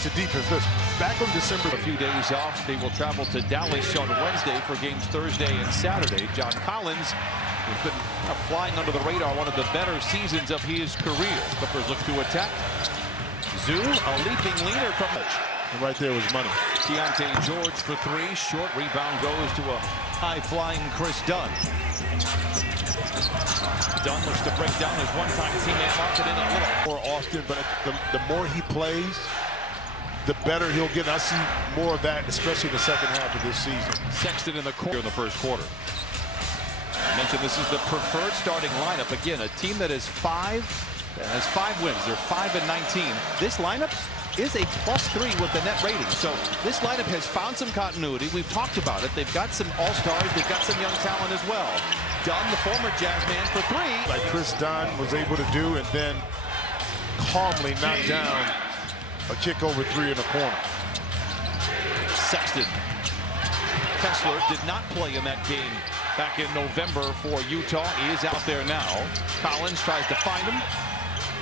it's the defense. Listen, back on December. A few days off. They will travel to Dallas on Wednesday for games Thursday and Saturday. John Collins has been flying under the radar, one of the better seasons of his career. Clippers look to attack. Zoo, a leaping leader from And right there was money. Keontae George for three. Short rebound goes to a high-flying Chris Dunn. Dunn looks to break down his one-time teammate Markkanen a little more often, but the more he plays, the better he'll get. And I see more of that, especially in the second half of this season. Sexton in the corner in the first quarter. I mentioned this is the preferred starting lineup. Again, a team that has five wins. They're 5-19. This lineup is a +3 with the net rating. So this lineup has found some continuity. We've talked about it. They've got some all-stars. They've got some young talent as well. Dunn, the former Jazz man, for three. Like Chris Dunn was able to do, and then calmly knock down a kick over three in the corner. Sexton. Kessler did not play in that game back in November for Utah. He is out there now. Collins tries to find him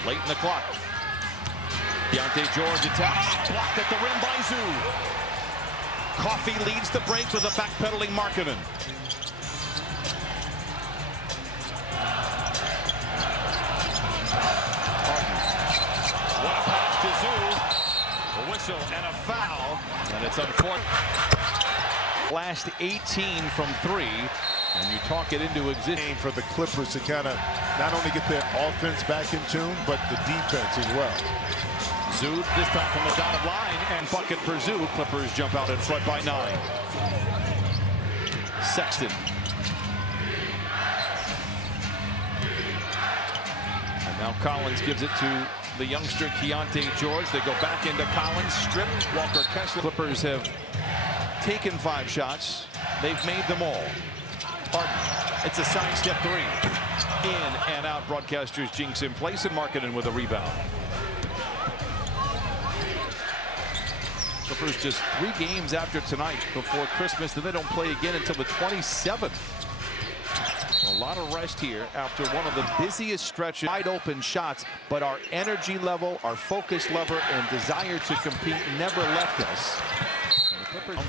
late in the clock. Keontae George attacks. Blocked at the rim by Zoo. Coffee leads the break with a backpedaling Markkanen. What a pass to Zoo. A whistle and a foul. And it's unfortunate. Last 18 from three. And you talk it into existence. For the Clippers to kind of not only get their offense back in tune, but the defense as well. Zoo this time from the dotted line, and bucket for Zoo. Clippers jump out in front by 9. Sexton. And now Collins gives it to the youngster Keontae George. They go back into Collins, stripped. Walker Kessler. Clippers have taken 5 shots. They've made them all. Harden. It's a sidestep three. In and out. Broadcasters jinx in place, and Markkanen with a rebound. Clippers just 3 games after tonight before Christmas, then they don't play again until the 27th. A lot of rest here after one of the busiest stretches. Wide open shots, but our energy level, our focus level, and desire to compete never left us.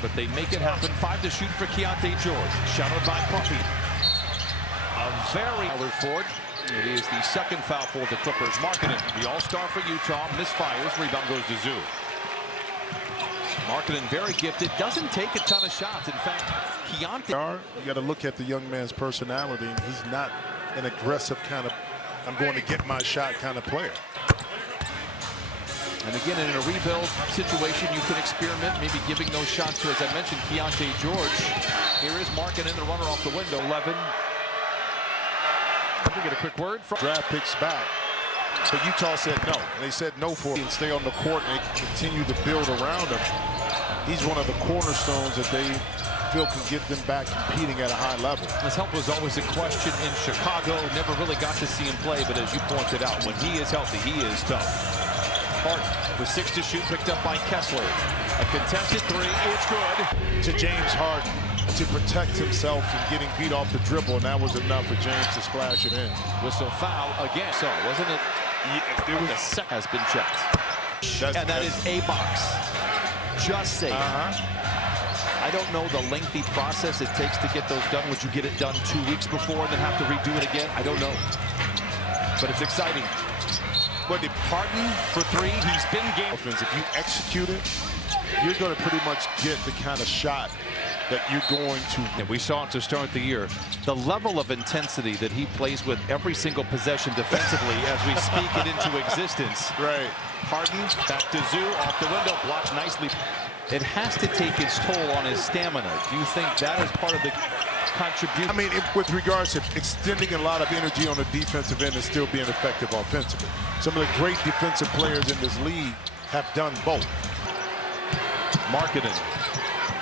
But they make it happen. 5 to shoot for Keontae George. Shadowed by Puffy. A very Ford. It is the second foul for the Clippers. Markkanen, the all-star for Utah, misfires. Rebound goes to Zoo. Markkanen, very gifted, doesn't take a ton of shots. In fact, Keontae. You got to look at the young man's personality, and he's not an aggressive kind of, I'm going to get my shot kind of player. And again, in a rebuild situation, you can experiment, maybe giving those shots to, as I mentioned, Keontae George. Here is Markkanen, the runner off the window. 11. Let me get a quick word from draft picks back. But Utah said no. They said no for him. Stay on the court and continue to build around him. He's one of the cornerstones that they feel can get them back competing at a high level. His help was always a question in Chicago. Never really got to see him play, but as you pointed out, when he is healthy, he is tough. Harden with 6 to shoot, picked up by Kessler. A contested three, it's good. To James Harden to protect himself from getting beat off the dribble, and that was enough for James to splash it in. Whistle foul again. So wasn't it? Yeah, it was. The second has been checked. And that is a box. Just say I don't know the lengthy process it takes to get those done. Would you get it done 2 weeks before and then have to redo it again? I don't know. But it's exciting. But Harden for 3, he's been game. If you execute it, you're going to pretty much get the kind of shot that you're going to. And we saw it to start the year. The level of intensity that he plays with every single possession defensively as we speak it into existence. Right. Harden back to Zoo, off the window, blocked nicely. It has to take its toll on his stamina. Do you think that is part of the contribution? I mean, with regards to extending a lot of energy on the defensive end and still being effective offensively. Some of the great defensive players in this league have done both. Markkanen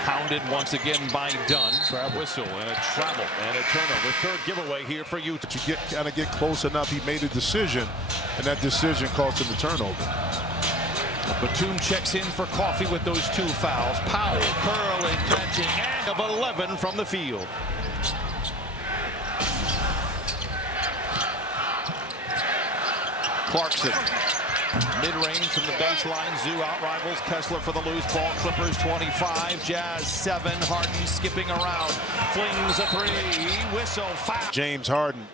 hounded once again by Dunn. Whistle and a travel and a turnover. Third giveaway here for Utah. To kind of get close enough, he made a decision, and that decision cost him the turnover. Batum checks in for Coffee with those 2 fouls. Powell curling, catching, and of 11 from the field. Clarkson Mid-range from the baseline. Zoo out-rivals Kessler for the loose ball. Clippers 25, Jazz 7. Harden skipping around. Flings a three. Whistle. Foul. James Harden,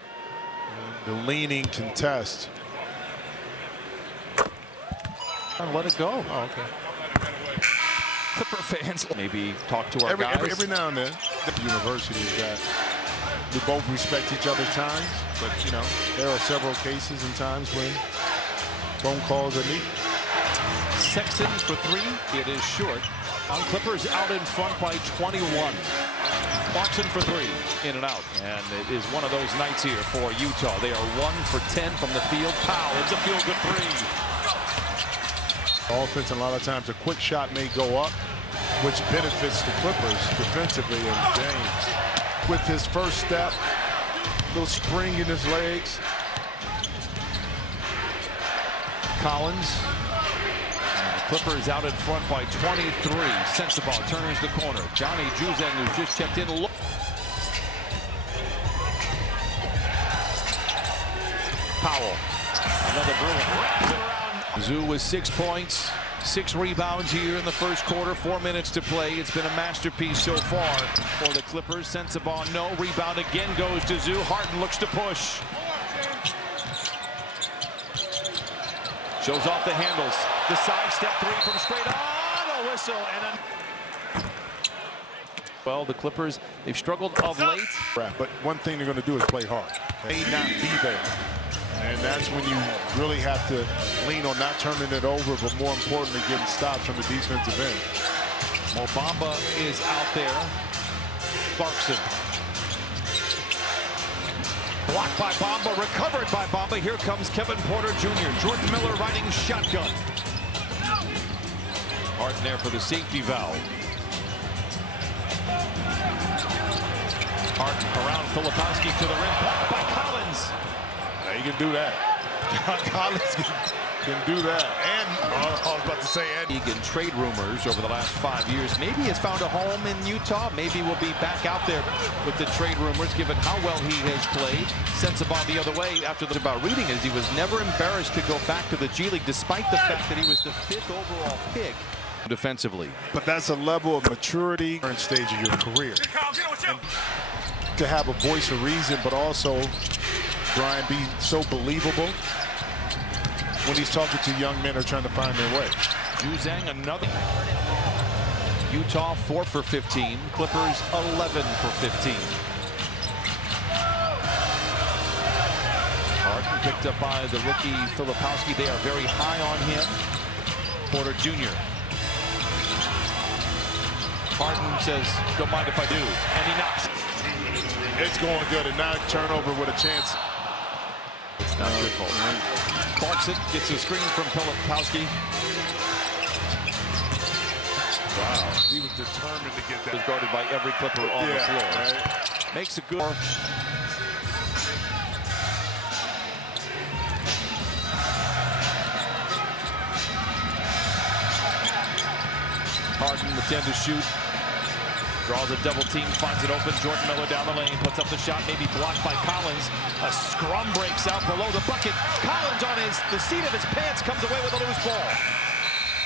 the leaning contest. Let it go. Oh, okay. Clipper fans maybe talk to our guys. Every now and then. The universities that we both respect each other's times, but you know there are several cases and times when phone calls are needed. Sexton for three. It is short. On Clippers out in front by 21. Clarkson for three. In and out. And it is one of those nights here for Utah. They are 1 for 10 from the field. Powell. It's a feel-good three. Offense, and a lot of times a quick shot may go up, which benefits the Clippers defensively. And James, with his first step, little spring in his legs. Collins. Clippers out in front by 23. Sensabaugh turns the corner. Johnny Juzang, who's just checked in. Powell. Another brilliant. Zoo with 6 points, 6 rebounds here in the first quarter. 4 minutes to play. It's been a masterpiece so far for the Clippers. Sensabaugh, no. Rebound again goes to Zoo. Harden looks to push. Shows off the handles. The sidestep three from straight on. A whistle and a... Well, the Clippers, they've struggled of late. But one thing they're going to do is play hard. They may not be there. And that's when you really have to lean on not turning it over, but more importantly, getting stops from the defensive end. Mo Bamba is out there. Clarkson. Blocked by Bamba, recovered by Bamba. Here comes Kevin Porter Jr. Jordan Miller riding shotgun. Harden there for the safety valve. Harden around Filipowski to the rim. Blocked by Collins. He can do that. John Collins can do that. And I was about to say, and trade rumors over the last 5 years. Maybe has found a home in Utah. Maybe will be back out there with the trade rumors, given how well he has played. Sensabaugh the other way after the about reading is he was never embarrassed to go back to the G League, despite the fact that he was the 5th overall pick defensively. But that's a level of maturity current stage of your career. And to have a voice of reason, but also Brian, be so believable when he's talking to young men who are trying to find their way. Juzang, another. Utah 4 for 15. Clippers 11 for 15. Harden picked up by the rookie Filipowski. They are very high on him. Porter Jr. Harden says, don't mind if I do. And he knocks. It's going good. And now turnover with a chance. It's not your fault. Clarkson gets a screen from Filipowski. Wow, he was determined to get that. Was guarded by every Clipper on the floor. Right. Makes a good. Harden with 10 to shoot. Draws a double team, finds it open. Jordan Miller down the lane, puts up the shot, maybe blocked by Collins. A scrum breaks out below the bucket. Collins on the seat of his pants comes away with a loose ball.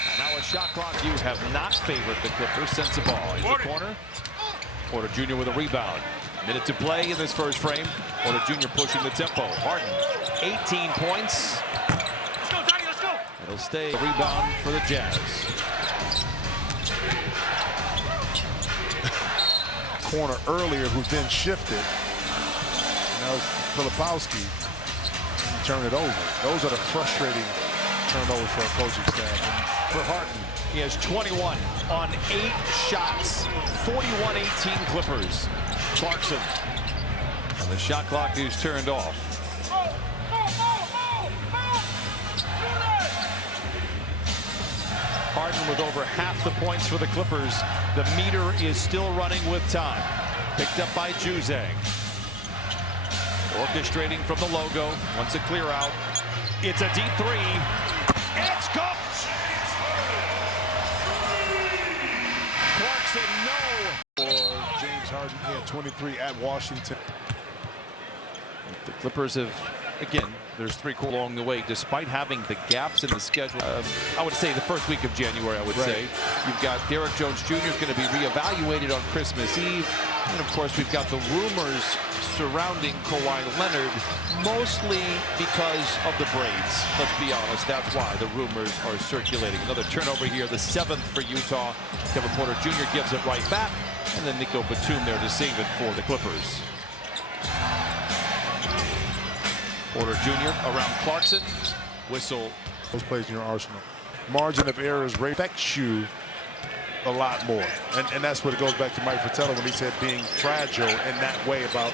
And now a shot clock. You have not favored the Clippers. Sensabaugh in the corner. Porter Jr. with a rebound. Minute to play in this first frame. Porter Jr. pushing the tempo. Harden, 18 points. Let's go, Donnie, let's go. It'll stay. A rebound for the Jazz. Corner earlier, who then shifted. Now it's Filipowski. Turn it over. Those are the frustrating turnovers for a coaching staff. And for Harden, he has 21 on 8 shots. 41-18 Clippers. Clarkson. And the shot clock is turned off. Harden with over half the points for the Clippers. The meter is still running with time. Picked up by Juzang. Orchestrating from the logo. Wants a clear out. It's a deep three. It's gone. Clarkson, no. for James Harden, he had 23 at Washington. The Clippers have, again, There's 3 quarters along the way, despite having the gaps in the schedule. I would say the first week of January, I would say. You've got Derrick Jones Jr. is going to be reevaluated on Christmas Eve. And, of course, we've got the rumors surrounding Kawhi Leonard, mostly because of the braids. Let's be honest, that's why the rumors are circulating. Another turnover here, the 7th for Utah. Kevin Porter Jr. gives it right back. And then Nico Batum there to save it for the Clippers. Porter Jr. around Clarkson. Whistle. Those plays in your arsenal. Margin of errors affects you a lot more. And that's what it goes back to Mike Fratello when he said being fragile in that way about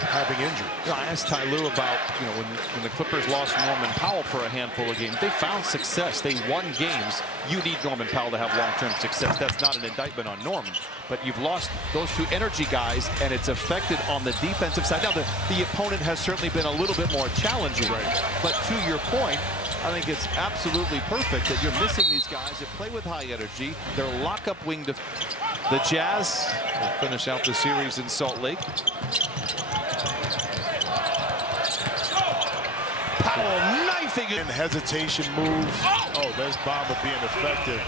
having injury. You know, I asked Ty Lue about, when the Clippers lost Norman Powell for a handful of games, they found success. They won games. You need Norman Powell to have long-term success. That's not an indictment on Norman. But you've lost those 2 energy guys, and it's affected on the defensive side. Now, the opponent has certainly been a little bit more challenging. Right. But to your point, I think it's absolutely perfect that you're missing these guys that play with high energy. They're lock-up wing. The Jazz will finish out the series in Salt Lake. Powell knifing it. And hesitation moves. Oh, there's Bamba being effective.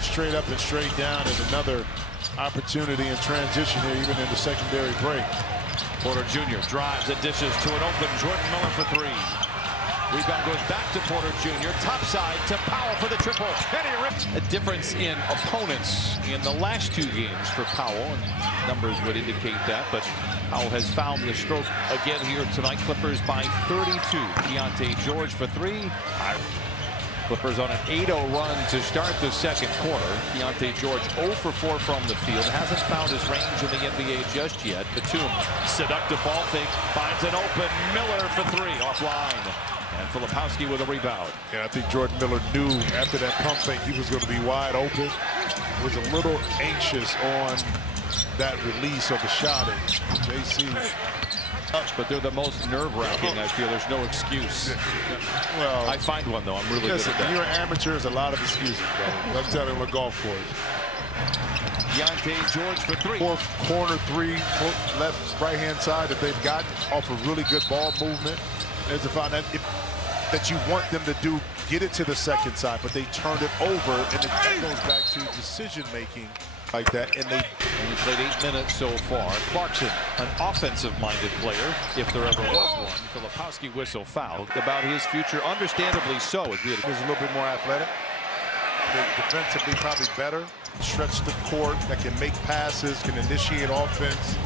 Straight up and straight down, and another opportunity in transition here, even in the secondary break. Porter Jr. drives and dishes to an open Jordan Miller for 3. Rebound goes back to Porter Jr. Top side to Powell for the triple. And he rips. A difference in opponents in the last 2 games for Powell, and numbers would indicate that. But Powell has found the stroke again here tonight. Clippers by 32. Keontae George for 3. Clippers on an 8-0 run to start the second quarter. Keontae George 0 for 4 from the field. Hasn't found his range in the NBA just yet. Batum, seductive ball fake, finds an open Miller for 3 offline. And Filipowski with a rebound. Yeah, I think Jordan Miller knew after that pump fake he was going to be wide open. Was a little anxious on that release of the shot. And JC. But they're the most nerve-wracking. I feel there's no excuse. Well, I find one though. I'm really good at when that. you're an amateur, there's a lot of excuses, bro. I'm telling you, on a golf course. Keontae George for 3. 4th corner 3, left, right-hand side that they've gotten off a really good ball movement. There's a find that you want them to do, get it to the second side, but they turned it over, and it goes back to decision-making like that, and they only played 8 minutes so far. Clarkson, an offensive-minded player, if there ever was one. Filipowski whistle fouled. About his future, understandably so. He's a little bit more athletic. They're defensively probably better. Stretch the court, that can make passes, can initiate offense.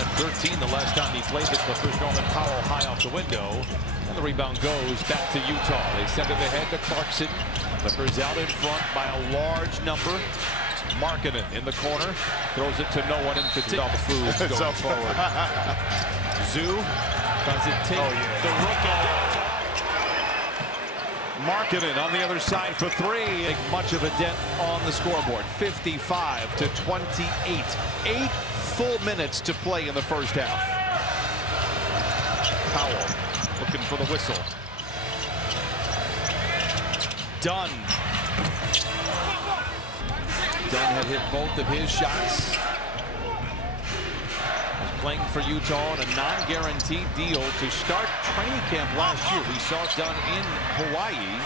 At 13, the last time he played the Clippers, Norman Powell high off the window. And the rebound goes back to Utah. They send it ahead to Clarkson. Clippers out in front by a large number. Markkanen in the corner. Throws it to no one in particular. The Foos going forward. Zoo. Does it take the rookie? Markkanen on the other side for 3. Make much of a dent on the scoreboard. 55 to 28. 8 full minutes to play in the first half. Powell looking for the whistle. Dunn. Dunn had hit both of his shots. Was playing for Utah on a non-guaranteed deal to start training camp last year. We saw Dunn in Hawaii.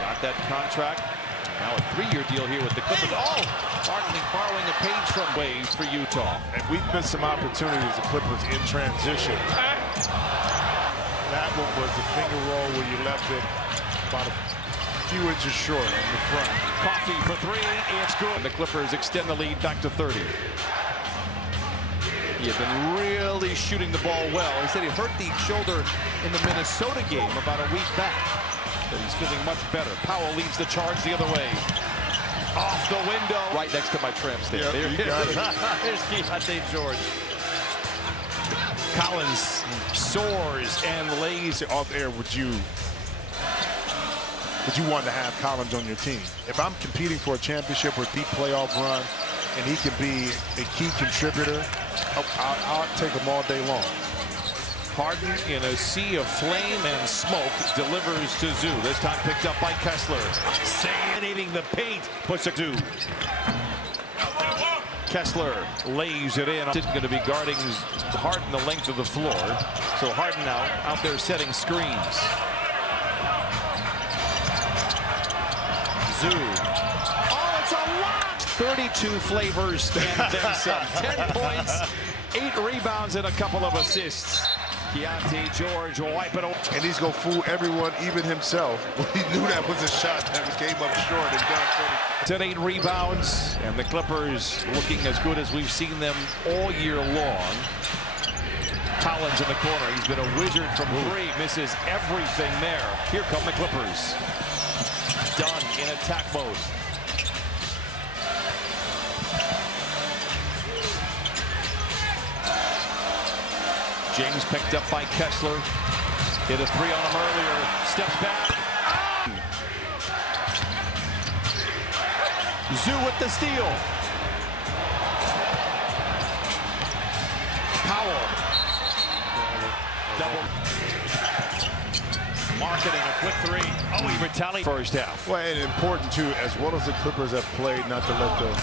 Got that contract. Now a 3-year deal here with the Clippers. Oh, borrowing a page from Waves for Utah. And we've missed some opportunities, the Clippers in transition. That one was the finger roll where you left it about a few inches short in the front. Coffee for 3, it's good. The Clippers extend the lead back to 30. He had been really shooting the ball well. He said he hurt the shoulder in the Minnesota game about a week back. But he's feeling much better. Powell leads the charge the other way. Off the window. Right next to my tramp stamp. Yep, there you got it. There's Keontae George. Collins soars and lays Off air, would you want to have Collins on your team? If I'm competing for a championship or deep playoff run, and he can be a key contributor, I'll take him all day long. Harden in a sea of flame and smoke delivers to Zoo. This time picked up by Kessler. Sanitating the paint. Puts it to Kessler lays it in. It's going to be guarding Harden the length of the floor. So Harden now out there setting screens. Zoo. Oh, it's a lot! 32 flavors and then some. 10 points, 8 rebounds, and a couple of assists. Keyonte George will wipe it away. And he's going to fool everyone, even himself. He knew that was a shot that came up short and got 10, 8 rebounds, and the Clippers looking as good as we've seen them all year long. Collins in the corner. He's been a wizard from 3. Misses everything there. Here come the Clippers. Done in attack mode. James picked up by Kessler. Hit a 3 on him earlier. Steps back. Zoo with the steal. Powell. Double. Marketing a quick 3. Oh, he retaliated first half. Well, and important too, as well as the Clippers have played, not to let go of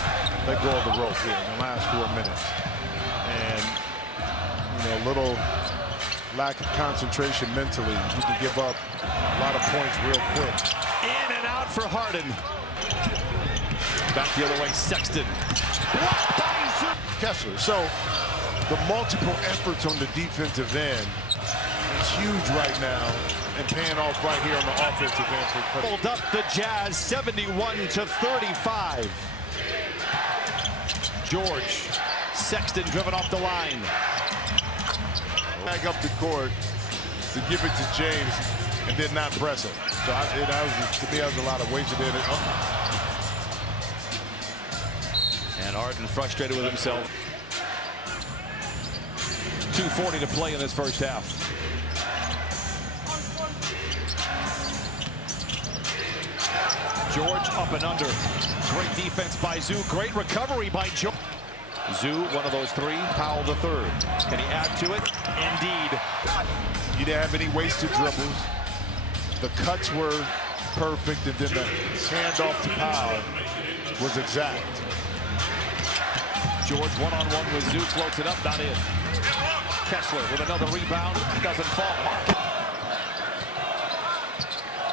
the rope here in the last 4 minutes. And a little lack of concentration mentally. You can give up a lot of points real quick. In and out for Harden. Back the other way, Sexton. Blocked by Kessler. So the multiple efforts on the defensive end is huge right now, and paying off right here on the offensive end for the Clippers. Pulled up the Jazz 71-35. George, Sexton driven off the line. Back up the court to give it to James and did not press him. So to me, that was a lot of wasted in it. And Harden frustrated with himself. 2:40 to play in this first half. George up and under. Great defense by Zoo. Great recovery by George. Zoo, one of those 3. Powell the 3rd. Can he add to it? Indeed. You didn't have any wasted dribbles. The cuts were perfect, and then the handoff to Powell was exact. George one-on-one with Zoo, floats it up, not in. Kessler with another rebound, doesn't fall.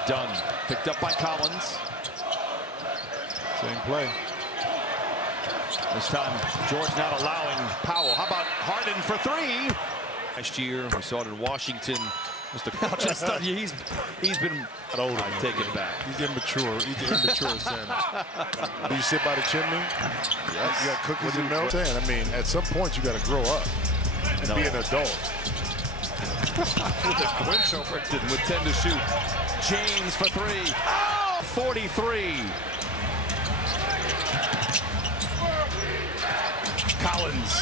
Done. Picked up by Collins. Same play. This time, George not allowing Powell. How about Harden for 3? Last year, we saw it in Washington. He's been older. I take it back. He's immature. He's immature, Sam. Do you sit by the chimney? Yes. You got cookies and milk? I mean, at some point, you got to grow up and be an adult. With a clinch over with 10 to shoot. James for 3. Oh, 43. Collins.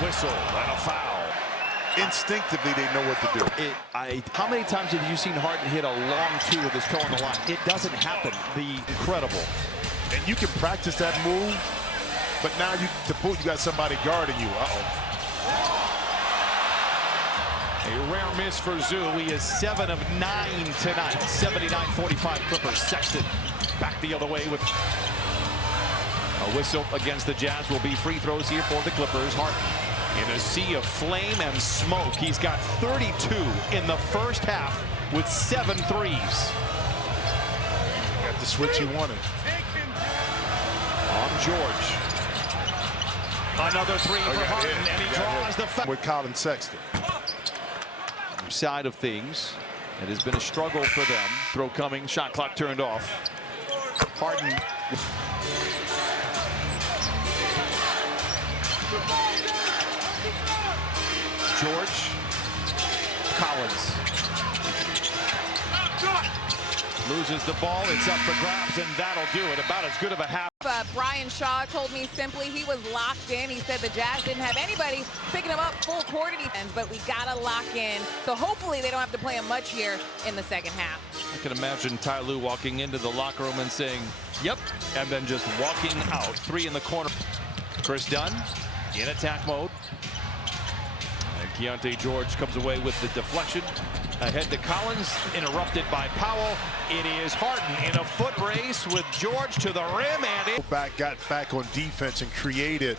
Whistle and a foul. Instinctively, they know what to do. How many times have you seen Harden hit a long 2 with his toe on the line? It doesn't happen. Incredible. And you can practice that move, but now you got somebody guarding you. A rare miss for Zoo. He is 7 of 9 tonight. 79-45 Clippers. Sexton back the other way with a whistle against the Jazz. Will be free throws here for the Clippers. Harden in a sea of flame and smoke. He's got 32 in the first half with 7 threes. Got the switch he wanted. On George. Another 3 for Harden, and he draws the foul. With Colin Sexton. Side of things. It has been a struggle for them. Throw coming, shot clock turned off. Harden. George. Collins. Loses the ball. It's up for grabs, and that'll do it. About as good of a half. Brian Shaw told me simply he was locked in. He said the Jazz didn't have anybody picking him up full court defense, but we got to lock in. So hopefully they don't have to play him much here in the second half. I can imagine Ty Lue walking into the locker room and saying, yep, and then just walking out. 3 in the corner. Chris Dunn in attack mode. And Keyonte George comes away with the deflection. Ahead to Collins, interrupted by Powell. It is Harden in a foot race with George to the rim, and it Got back on defense and created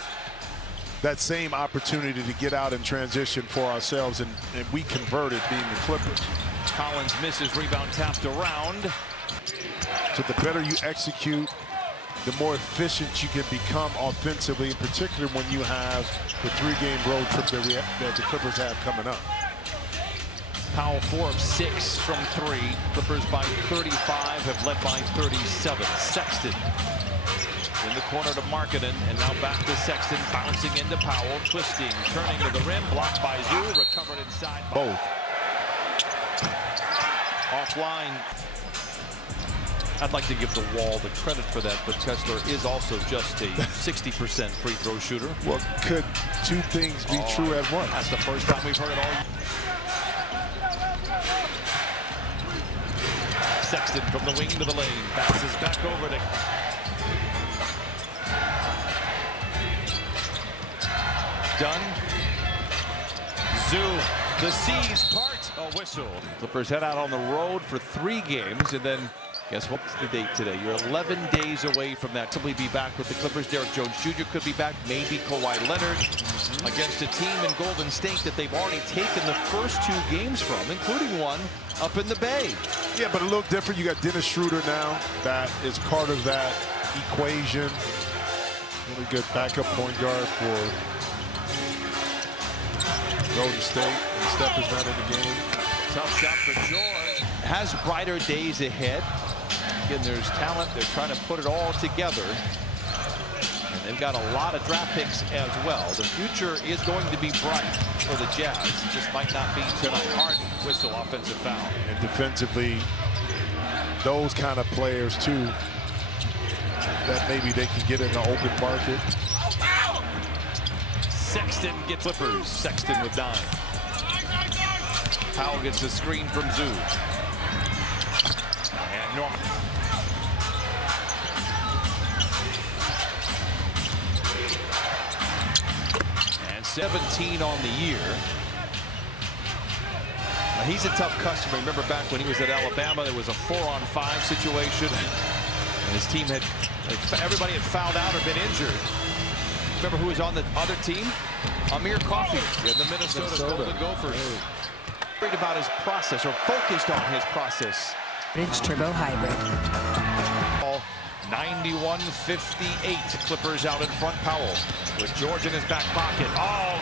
that same opportunity to get out and transition for ourselves, and we converted, being the Clippers. Collins misses, rebound tapped around. So the better you execute, the more efficient you can become offensively, in particular when you have the 3-game road trip that the Clippers have coming up. Powell 4 of 6 from 3. Clippers by 35, have led by 37. Sexton in the corner to Markkanen, and now back to Sexton, bouncing into Powell, twisting, turning to the rim, blocked by Zoo, recovered inside. Both. Offline. I'd like to give the Wall the credit for that, but Kessler is also just a 60% free throw shooter. Well, could two things be true at once? That's the first time we've heard it all. Sexton from the wing to the lane, bounces back over to Dunn. Zoo, the seas part. A whistle. Clippers head out on the road for 3 games, and then guess what's the date today? You're 11 days away from that. Simply be back with the Clippers. Derrick Jones Jr. could be back. Maybe Kawhi Leonard against a team in Golden State that they've already taken the first 2 games from, including one up in the Bay. Yeah, but a little different. You got Dennis Schroeder now. That is part of that equation. Really good backup point guard for Golden State. And Steph is not in the game. Tough shot for George. Has brighter days ahead. Again, there's talent. They're trying to put it all together. And they've got a lot of draft picks as well. The future is going to be bright for the Jazz. It just might not be tonight. Harden, whistle, offensive foul. And defensively, those kind of players, too, that maybe they can get in the open market. Sexton gets Clippers. Sexton with 9. Powell gets the screen from Zoo. And Norman. And 17 on the year. Now, he's a tough customer. Remember back when he was at Alabama, there was a 4-on-5 situation. And his team had, everybody had fouled out or been injured. Remember who was on the other team? Amir Coffey in the Minnesota Golden Gophers. Worried about his process, or focused on his process. Bridge Turbo Hybrid. 91-58. Clippers out in front. Powell with George in his back pocket. Oh!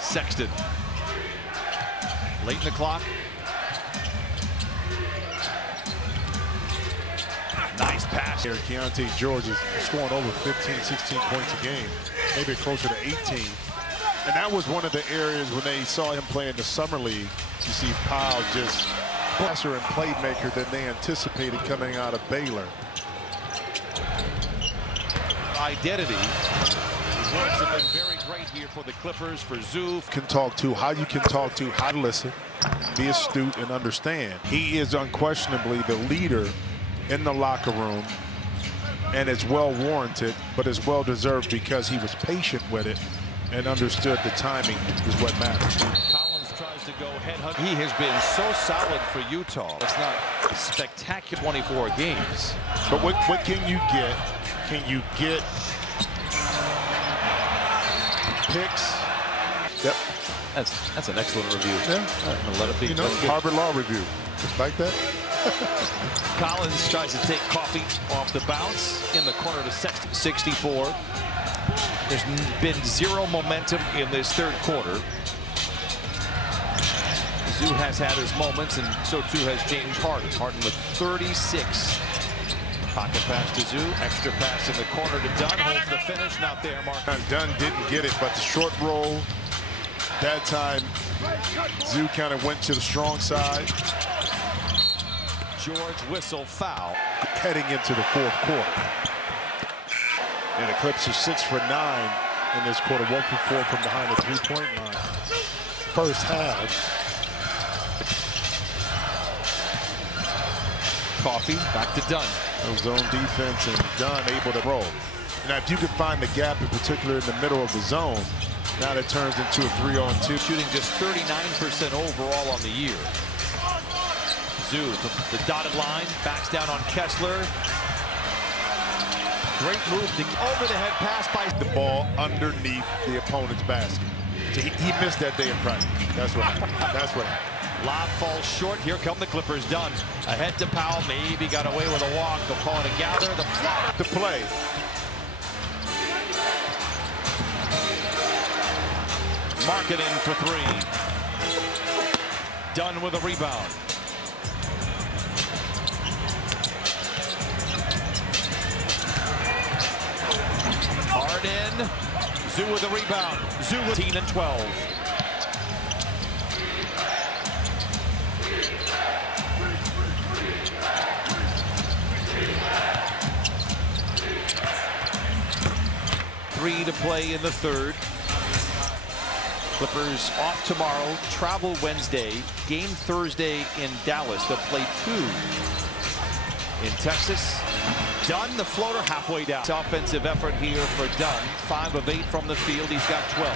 Sexton. Late in the clock. Nice pass here. Keontae George is scoring over 15, 16 points a game, maybe closer to 18. And that was one of the areas when they saw him play in the Summer League. You see Powell just passer and playmaker than they anticipated coming out of Baylor. Identity. His words have been very great here for the Clippers, for Zoo. Can talk to, how you can talk to, how to listen, be astute and understand. He is unquestionably the leader in the locker room, and it's well warranted, but it's well deserved because he was patient with it and understood the timing is what matters. Collins tries to go headhunt. He has been so solid for Utah. It's not spectacular 24 games. But what can you get? Can you get picks? Yep. That's an excellent review. Yeah. I'm gonna let it be. You know, Harvard Law Review. Just like that. Collins tries to take Coffey off the bounce in the corner to Sexton. 64. There's been 0 momentum in this 3rd quarter. Zoo has had his moments, and so too has James Harden. Harden with 36. Pocket pass to Zoo. Extra pass in the corner to Dunn. Holds the finish. Not there, Mark. Dunn didn't get it, but the short roll, that time, Zoo kind of went to the strong side. George whistle foul. Heading into the 4th quarter. And the Clips are 6 for 9 in this quarter, 1 for 4 from behind the 3-point line. First half. Coffey back to Dunn. Zone defense and Dunn able to roll. Now, if you can find the gap, in particular in the middle of the zone, now that turns into a 3-on-2. Shooting just 39% overall on the year. Zoo from the dotted line, backs down on Kessler. Great move to over the head pass by The ball underneath the opponent's basket. He missed that day in practice. That's what happened. That's what happened. Lob falls short. Here come the Clippers. Dunn ahead to Powell. Maybe got away with a walk. They'll call it a gather. The floater To play. Marketing for three. Dunn with a rebound. Harden. Zoo with a rebound. Zoo with 18 and 12. Three to play in the third. Clippers off tomorrow, travel Wednesday, game Thursday in Dallas. They'll play 2 in Texas. Dunn, the floater, halfway down. Offensive effort here for Dunn. 5 of 8 from the field. He's got 12.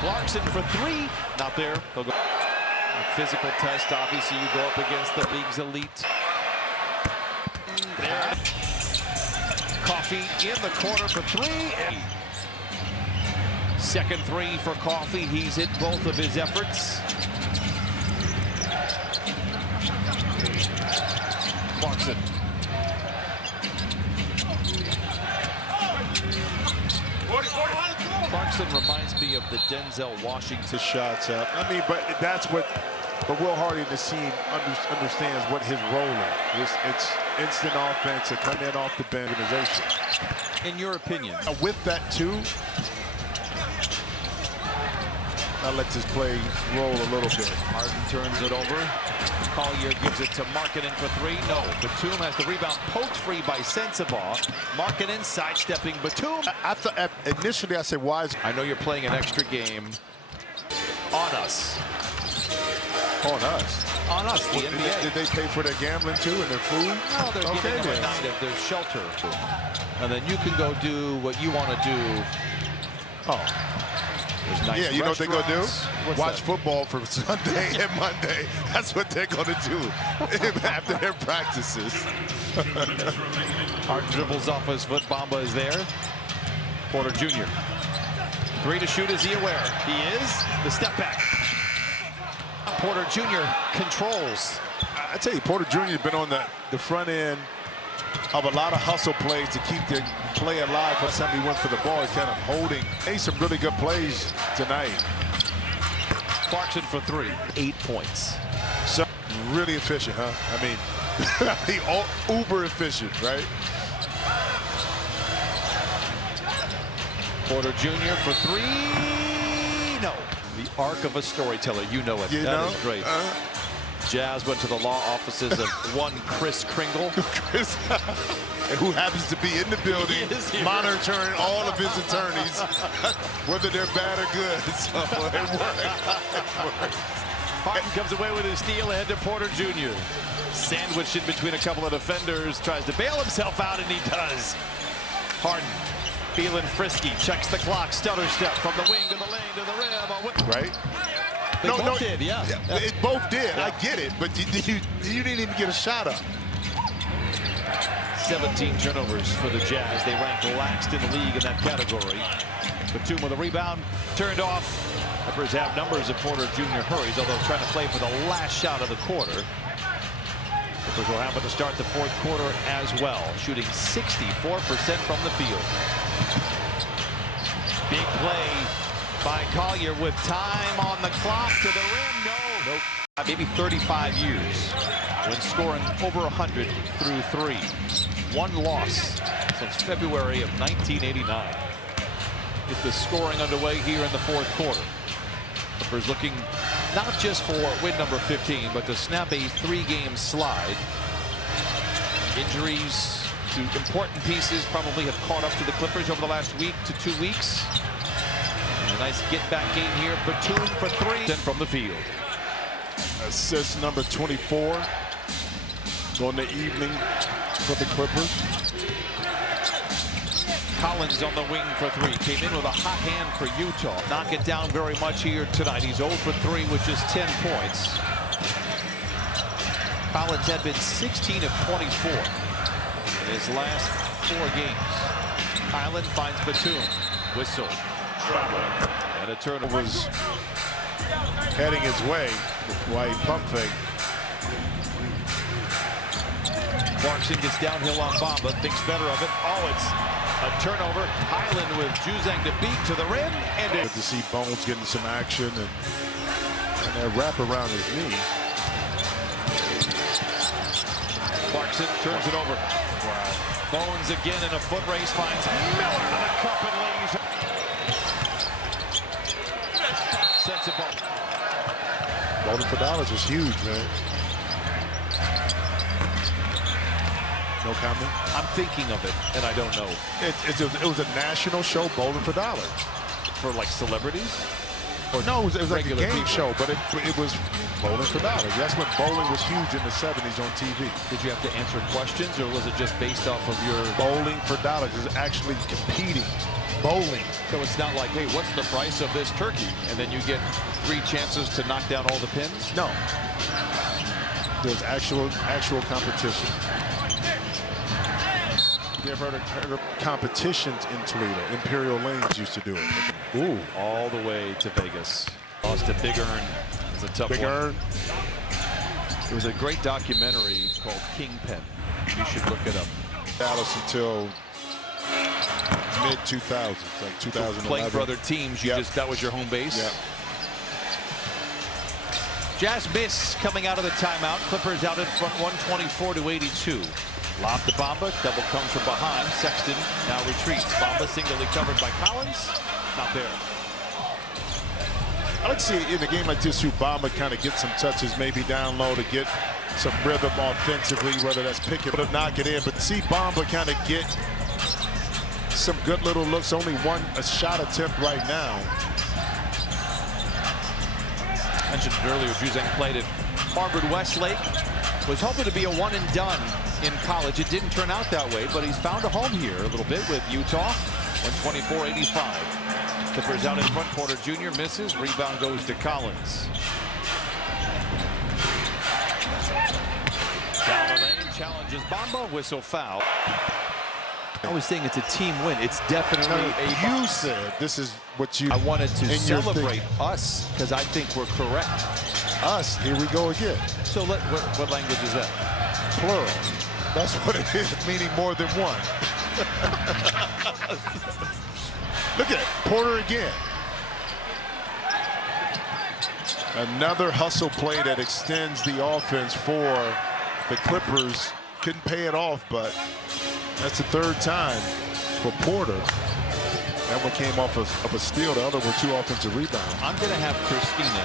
Clarkson for 3. Not there. They'll go. A physical test. Obviously, you go up against the league's elite. There. Coffee in the corner for 3. Second 3 for Coffee. He's hit both of his efforts. Clarkson. Clarkson reminds me of the Denzel Washington Shots up. I mean, but that's what. But Will Hardy and the team understands what his role is. It's instant offense to come in off the bench. Organization. In your opinion? With that too, I'll let this play roll a little bit. Harden turns it over. Collier gives it to Markkanen for 3. No, Batum has the rebound, poked free by Sensabaugh. Markkanen sidestepping Batum. I thought initially I said, "Why is?" I know you're playing an extra game. On us. On us. On us, the NBA. Did they pay for their gambling too and their food? No, they're giving them a night of their shelter. And then you can go do what you want to do. Oh. Nice yeah, you know what they're going to do? Watch that? football from Sunday and Monday. That's what they're going to do after their practices. Harden dribbles off his foot. Bamba is there. Porter Jr. 3 to shoot. Is he aware? He is. The step back. Porter Jr. controls. I tell you, Porter Jr. has been on the front end of a lot of hustle plays to keep the play alive. By the time he went for the ball, he's kind of holding. Made some really good plays tonight. Clarkson for 3. 8 points. So really efficient, huh? I mean, uber efficient, right? Porter Jr. for 3. No. The arc of a storyteller. You know it. That is great. Jazz went to the law offices of one Chris Kringle. Chris, who happens to be in the building monitoring all of his attorneys, whether they're bad or good. So it works. Harden comes away with his steal ahead to Porter Jr. Sandwiched in between a couple of defenders, tries to bail himself out, and he does. Harden feeling frisky, checks the clock, stutter step from the wing to the lane to the rim. Right? They both did, yeah. It both did. Yeah. I get it, but you didn't even get a shot up. 17 turnovers for the Jazz. They rank last in the league in that category. Batum with a rebound, turned off. Clippers have numbers if Porter Jr. hurries, although trying to play for the last shot of the quarter. Clippers will have it to start the fourth quarter as well, shooting 64% from the field. Big play by Collier with time on the clock to the rim. No. Nope. Maybe 35 years when scoring over 100 through 3. One loss since February of 1989. Get the scoring underway here in the fourth quarter. Clippers looking not just for win number 15, but to snap a 3-game slide. Injuries to important pieces probably have caught up to the Clippers over the last week to 2 weeks. A nice get-back game here. Batum for 3 from the field. Assist number 24 on the evening for the Clippers. Collins on the wing for three. Came in with a hot hand for Utah. Knock it down very much here tonight. He's 0 for 3 with just 10 points. Collins had been 16 of 24 in his last 4 games. Highland finds Batum. Whistle. And a turnover. Was heading his way while he pump fake. Clarkson gets downhill on Bamba. Thinks better of it. Oh, it's a turnover. Highland with Juzang to beat to the rim. And Good to see Bones getting some action and that wrap around his knee. Clarkson turns it over. Wow. Bones again in a foot race finds Miller on the cup and lays. Sets it ball. Bowling for dollars was huge, man. No comment? I'm thinking of it, and I don't know. It was a national show, Bowling for Dollars. For like celebrities? Or no, it was like a regular game people? show, but it was Bowling for Dollars. That's when bowling was huge in the 70s on TV. Did you have to answer questions, or was it just based off of your... Bowling for Dollars is actually competing. Bowling. So it's not like, hey, what's the price of this turkey? And then you get 3 chances to knock down all the pins? No. There's actual competition. You ever heard of competitions in Toledo? Imperial Lanes used to do it. Ooh. All the way to Vegas. Lost a Big Earn. It's a tough Big one. Earn. It was a great documentary called Kingpin. You should look it up. Dallas until mid-2000s, like 2011. Playing for other teams, that was your home base? Yeah. Jazz miss coming out of the timeout. Clippers out in front 124-82. Lob to Bamba. Double comes from behind. Sexton now retreats. Bamba singly covered by Collins. Not there. I like to see in a game like this, Bamba kind of get some touches, maybe down low to get some rhythm offensively, whether that's pick it or knock it in. But to see Bamba kind of get some good little looks. Only a shot attempt right now. Mentioned it earlier, Juzang played at Harvard-Westlake. Was hoping to be a one and done in college. It didn't turn out that way, but he's found a home here a little bit with Utah. 124-85. Clippers out in front. Porter Jr. misses. Rebound goes to Collins. Down the lane, challenges Bamba. Whistle foul. I was saying it's a team win. It's definitely You said this is what you. I wanted to in your celebrate thing. us because I think we're correct. Us. Here we go again. So what language is that? Plural. That's what it is, meaning more than one. Look at it. Porter again. Another hustle play that extends the offense for the Clippers. Couldn't pay it off, but that's the 3rd time for Porter. That one came off of a steal. The other were 2 offensive rebounds. I'm going to have Christina,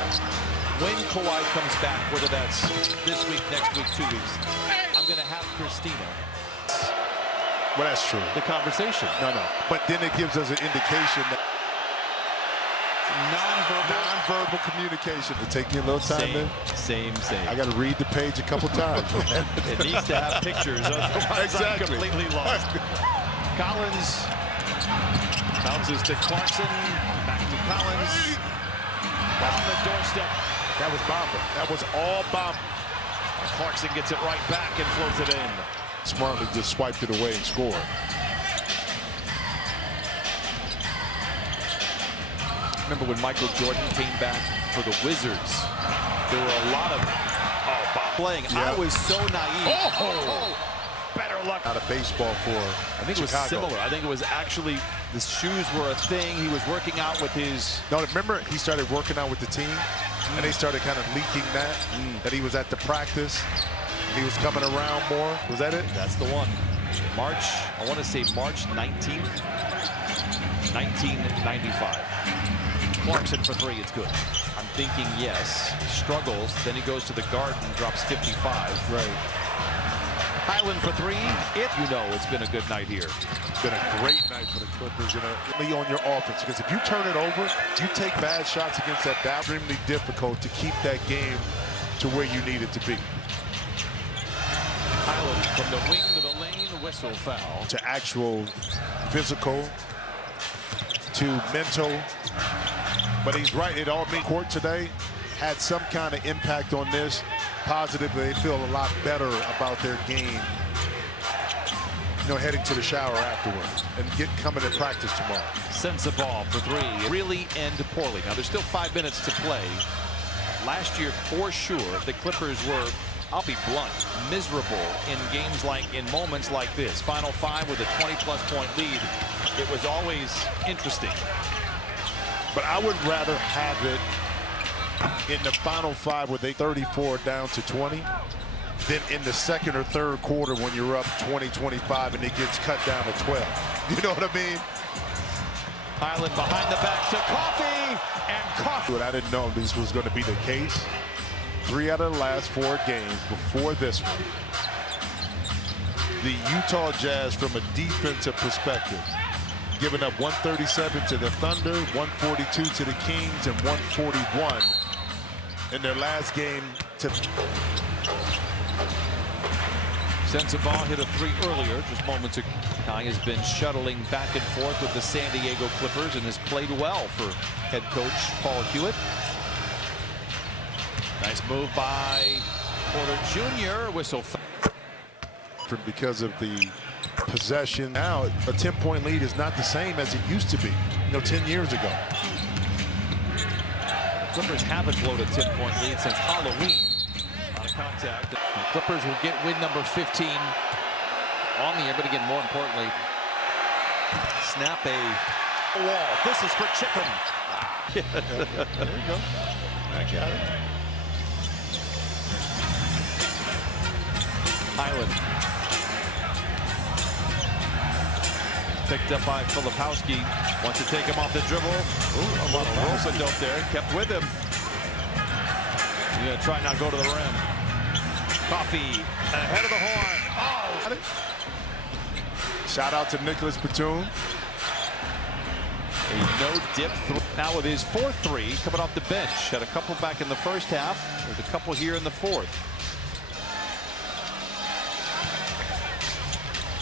when Kawhi comes back, whether that's this week, next week, 2 weeks, I'm going to have Christina. Well, that's true. The conversation. No. But then it gives us an indication that non-verbal communication. It take me a little time, man. Same. I got to read the page a couple times. It needs to have pictures. Otherwise, Exactly. I'm completely lost. Collins bounces to Clarkson. Back to Collins. On the doorstep. That was Bamba. That was all Bamba. Clarkson gets it right back and floats it in. Smartly just swiped it away and scored. Remember when Michael Jordan came back for the Wizards? There were a lot of playing. Yeah. I was so naive. Oh, better luck. Out of baseball for I think it was Chicago. similar. I think it was actually the shoes were a thing. He was working out with his. No, remember he started working out with the team, and they started kind of leaking that he was at the practice. He was coming around more. Was that it? That's the one. March, I want to say March 19th, 1995. Clarkson for 3, it's good. I'm thinking yes. Struggles, then he goes to the Garden, drops 55. Right. Highland for 3. It's been a good night here. It's been a great night for the Clippers. Really on your offense, because if you turn it over, you take bad shots against that. Extremely difficult to keep that game to where you need it to be. Highland from the wing to the lane, whistle foul. To actual physical, to mental. But he's right, it all means court today had some kind of impact on this. Positively, they feel a lot better about their game, heading to the shower afterwards and coming to practice tomorrow. Sends the ball for three. Really end poorly. Now there's still 5 minutes to play. Last year, for sure, the Clippers were, I'll be blunt, miserable in moments like this. Final 5 with a 20-plus point lead. It was always interesting. But I would rather have it in the final 5 with a 34 down to 20 than in the second or third quarter when you're up 20-25 and it gets cut down to 12. You know what I mean? Highland behind the back to Coffey, and Coffey. But I didn't know this was going to be the case. 3 out of the last 4 games before this one, the Utah Jazz, from a defensive perspective, giving up 137 to the Thunder, 142 to the Kings, and 141 in their last game to... Sensabaugh hit a 3 earlier, just moments ago. Kai has been shuttling back and forth with the San Diego Clippers and has played well for head coach Paul Hewitt. Nice move by Porter Jr. Whistle. Because of the possession. Now, a 10-point lead is not the same as it used to be, 10 years ago. The Clippers haven't blown a 10-point lead since Halloween. On contact. The Clippers will get win number 15 on the air, but again, more importantly, snap a wall. This is for Chippen. There you go. I got it. Highland. Picked up by Filipowski. Wants to take him off the dribble. Ooh, a lot of rope-a-dope there. Kept with him. He's going to try not to go to the rim. Coffey ahead of the horn. Oh! Shout out to Nicholas Batum. A no-dip. Now with his 4-3 coming off the bench. Had a couple back in the first half. There's a couple here in the fourth.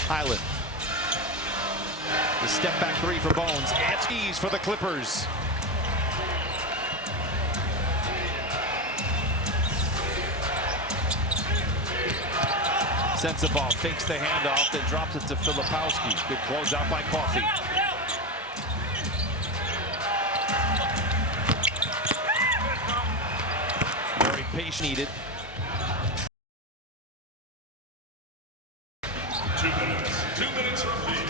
Highland. The step back 3 for Bones. It's ease for the Clippers. Sensabaugh fakes the handoff, then drops it to Filipowski. Good close out by Coffey. Very patient needed. 2 minutes remaining.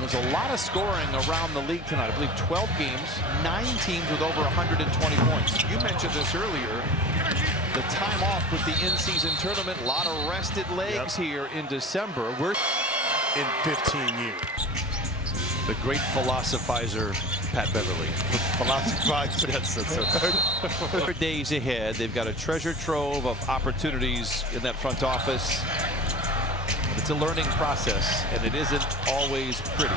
There's a lot of scoring around the league tonight. I believe 12 games, 9 teams with over 120 points. You mentioned this earlier. The time off with the in-season tournament. A lot of rested legs here in December. We're in 15 years. The great philosophizer, Pat Beverly. Philosophizer. That's days ahead. They've got a treasure trove of opportunities in that front office. It's a learning process, and it isn't always pretty.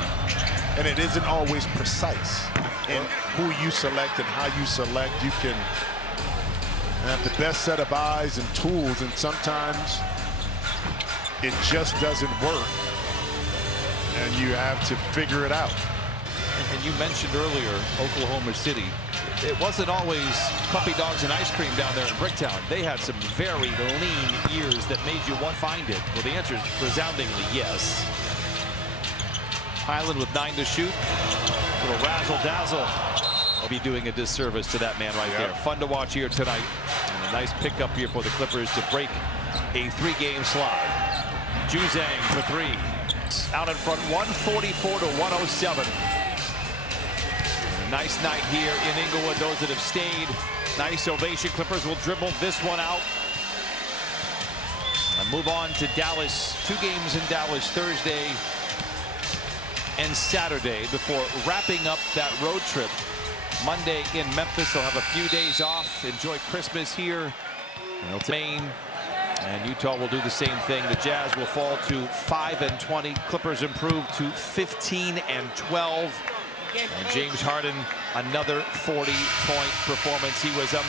And it isn't always precise in who you select and how you select. You can have the best set of eyes and tools, and sometimes it just doesn't work, and you have to figure it out. And you mentioned earlier Oklahoma City. It wasn't always puppy dogs and ice cream down there in Bricktown. They had some very lean years that made you want to find it. Well, the answer is resoundingly yes. Highland with 9 to shoot. Little razzle-dazzle. I'll be doing a disservice to that man right there. Fun to watch here tonight. And a nice pickup here for the Clippers to break a 3-game slide. Juzang for 3. Out in front, 144 to 107. Nice night here in Inglewood. Those that have stayed, nice ovation. Clippers will dribble this one out and move on to Dallas. 2 games in Dallas Thursday and Saturday before wrapping up that road trip Monday in Memphis. They'll have a few days off, enjoy Christmas here in Maine, and Utah will do the same thing. The Jazz will fall to 5-20. Clippers improve to 15-12. And James Harden, another 40-point performance. He was a